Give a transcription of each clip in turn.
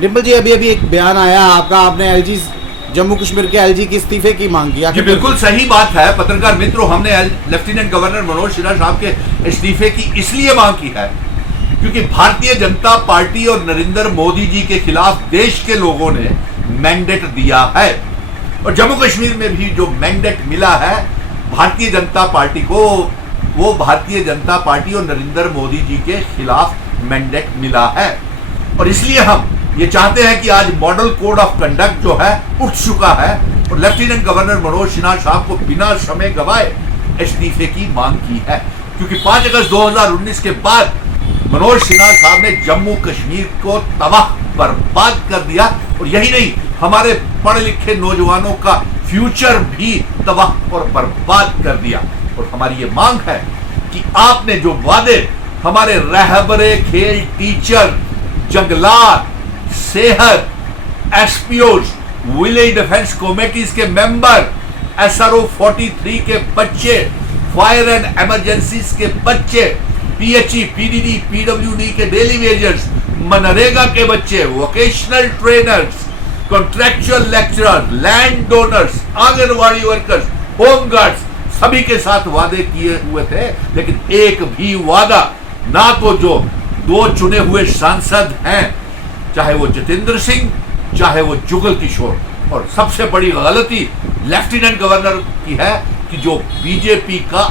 डिम्पल जी, अभी अभी एक बयान आया आपका, आपने एलजी जम्मू कश्मीर के एलजी के इस्तीफे की मांग की। जी बिल्कुल सही बात है पत्रकार मित्रों, हमने लेफ्टिनेंट गवर्नर मनोज सिन्हा साहब के इस्तीफे की इसलिए मांग की है क्योंकि भारतीय जनता पार्टी और नरेंद्र मोदी जी के खिलाफ देश के लोगों ने मैंडेट दिया है और जम्मू कश्मीर में भी जो मैंडेट मिला है भारतीय जनता पार्टी को, वो भारतीय जनता पार्टी और नरेंद्र मोदी जी के खिलाफ मैंडेट मिला है। और इसलिए हम ये चाहते हैं कि आज मॉडल कोड ऑफ कंडक्ट जो है उठ चुका है और लेफ्टिनेंट गवर्नर मनोज सिन्हा साहब को बिना समय गवाए इस्तीफे की मांग की है क्योंकि 5 अगस्त 2019 के बाद मनोज सिन्हा साहब ने जम्मू कश्मीर को तबाह बर्बाद कर दिया और यही नहीं, हमारे पढ़े लिखे नौजवानों का फ्यूचर भी तबाह और बर्बाद कर दिया। और हमारी ये मांग है कि आपने जो वादे हमारे रहबरे खेल टीचर, जंगलात, सेहत, एसपीओज, विलेज डिफेंस कमेटीज के मेंबर, SRO 43 के बच्चे, फायर एंड इमरजेंसीज के बच्चे, PHE, PDD, PWD के डेली वेजर्स, मनरेगा के बच्चे, vocational trainers, contractual lecturer, land donors, anganwadi workers, home guards, सभी के साथ वादे किए हुए थे लेकिन एक भी वादा ना तो जो 2 चुने हुए सांसद हैं, चाहे वो जितेंद्र सिंह, चाहे वो जुगल किशोर, और सबसे बड़ी गलती लेफ्टिनेंट गवर्नर की है कि जो बीजेपी का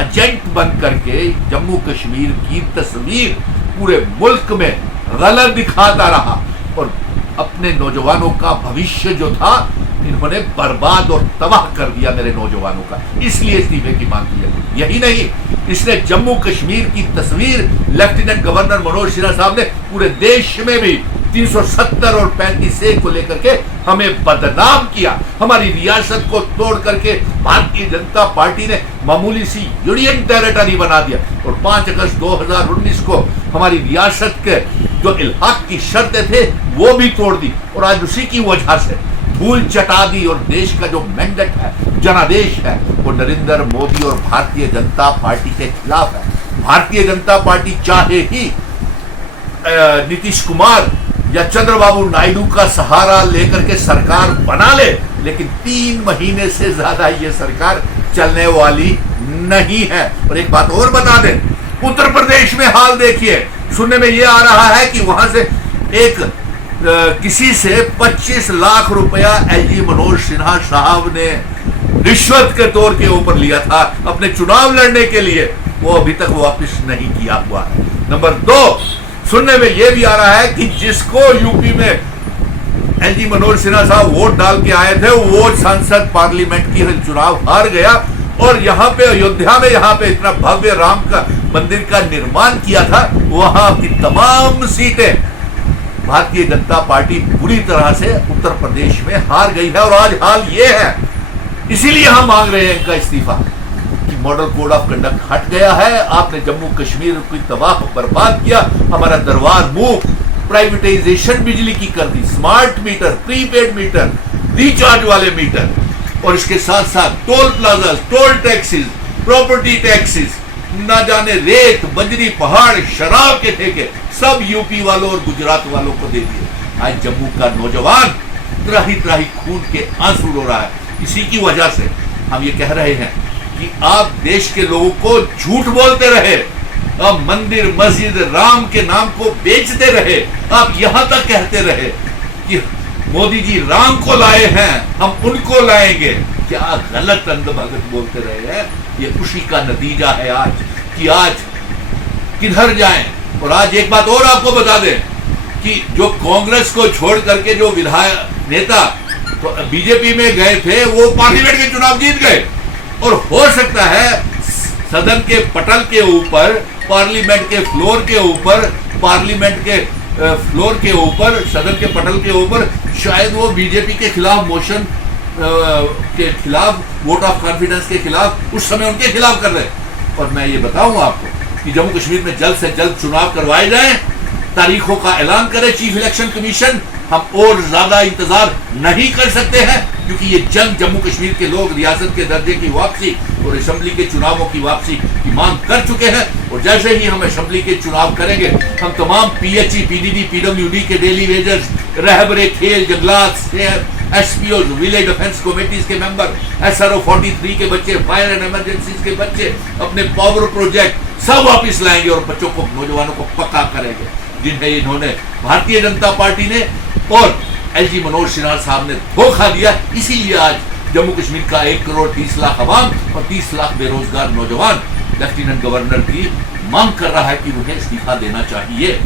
एजेंट बन करके जम्मू कश्मीर की तस्वीर पूरे मुल्क में गलत दिखाता रहा और अपने नौजवानों का भविष्य जो था इन्होंने बर्बाद और तबाह कर दिया मेरे नौजवानों का। इसलिए इस्तीफे की मांग की है। यही नहीं, इसने जम्मू कश्मीर की तस्वीर लेफ्टिनेंट गवर्नर मनोज सिन्हा साहब ने पूरे देश में भी 370 और 35A को लेकर के हमें बदनाम किया। हमारी रियासत को तोड़ करके भारतीय जनता पार्टी ने मामूली सी यूनियन टेरिटरी बना दिया और 5 अगस्त 2019 को हमारी रियासत के जो इल्हाक की शर्तें थे वो भी तोड़ दी और आज उसी की वजह से धूल चटा दी और देश का जो मैंडेट है, जनादेश है, वो नरेंद्र मोदी और भारतीय जनता पार्टी के खिलाफ है। भारतीय जनता पार्टी चाहे ही नीतीश कुमार या चंद्रबाबू नायडू का सहारा लेकर के सरकार बना ले, लेकिन 3 महीने से ज्यादा ये सरकार चलने वाली नहीं है। और एक बात और बता दें, उत्तर प्रदेश में हाल देखिए, सुनने में ये आ रहा है कि वहां से एक किसी से 25 लाख रुपया एलजी मनोज सिन्हा साहब ने रिश्वत के तौर के ऊपर लिया था अपने चुनाव लड़ने के लिए, वो अभी तक वापस नहीं किया हुआ है। नंबर 2, सुनने में यह भी आ रहा है कि जिसको यूपी में एलजी मनोज सिन्हा साहब वोट डाल के आए थे वो सांसद पार्लियामेंट की चुनाव हार गया और यहाँ पे अयोध्या में यहाँ पे इतना भव्य राम का मंदिर का निर्माण किया था, वहां की तमाम सीटें भारतीय जनता पार्टी बुरी तरह से उत्तर प्रदेश में हार गई है और आज हाल ये है। इसीलिए हम मांग रहे हैं इनका इस्तीफा कि मॉडल कोड ऑफ कंडक्ट हट गया है। आपने जम्मू कश्मीर की तबाह बर्बाद किया, हमारा दरबार मुंह प्राइवेटाइजेशन बिजली की कर दी, smart meter, prepaid meter, recharge वाले मीटर और इसके साथ साथ toll plaza, toll taxes, property taxes, ना जाने रेत, बजरी, पहाड़, शराब के ठेके सब यूपी वालों और गुजरात वालों को दे दिए। आज जम्मू का नौजवान त्राही त्राही खून के आंसू रो रहा है। इसी की वजह से हम ये कह रहे हैं कि आप देश के लोगों को झूठ बोलते रहे, आप मंदिर मस्जिद राम के नाम को बेचते रहे, आप यहां तक कहते रहे कि मोदी जी राम को लाए हैं, हम उनको लाएंगे। क्या गलत अंधभगत बोलते रहे हैं। ये उसी का नतीजा है आज कि आज किधर जाएं। और आज एक बात और आपको बता दें कि जो कांग्रेस को छोड़ करके जो विधायक नेता तो बीजेपी में गए थे वो पार्लियामेंट के चुनाव जीत गए और हो सकता है सदन के पटल के ऊपर, पार्लियामेंट के फ्लोर के ऊपर, पार्लियामेंट के फ्लोर के ऊपर, सदन के पटल के ऊपर शायद वो बीजेपी के खिलाफ मोशन के खिलाफ, वोट ऑफ कॉन्फिडेंस के खिलाफ उस समय उनके खिलाफ कर रहे हैं। और मैं ये बताऊंगा आपको कि जम्मू कश्मीर में जल्द से जल्द चुनाव करवाए जाएं तारीखों का ऐलान करे चीफ इलेक्शन कमीशन। हम और ज्यादा इंतजार नहीं कर सकते हैं, क्योंकि ये जंग जम्मू कश्मीर के लोग रियासत के दर्जे की वापसी और असेंबली के चुनावों की वापसी की मांग कर चुके हैं। और जैसे ही हम असेंबली के चुनाव करेंगे, हम तमाम PHE, PDD, PWD के डेली वेजर्स, रहबरे खेल, जंगलात, SPO, विलेज डिफेंस कमेटीज के मेंबर, SRO 43 के बच्चे, फायर एंड इमरजेंसीज के बच्चे अपने पावर प्रोजेक्ट सब वापस लाएंगे और बच्चों को, नौजवानों को पक्का करेंगे, जिन्हें इन्होंने भारतीय जनता पार्टी ने और LG मनोज सिन्हा साहब ने धोखा दिया। इसीलिए आज जम्मू कश्मीर का 1 करोड़ 30 लाख अवाम और 30 लाख बेरोजगार नौजवान लेफ्टिनेंट गवर्नर की मांग कर रहा है कि उन्हें इस्तीफा देना चाहिए।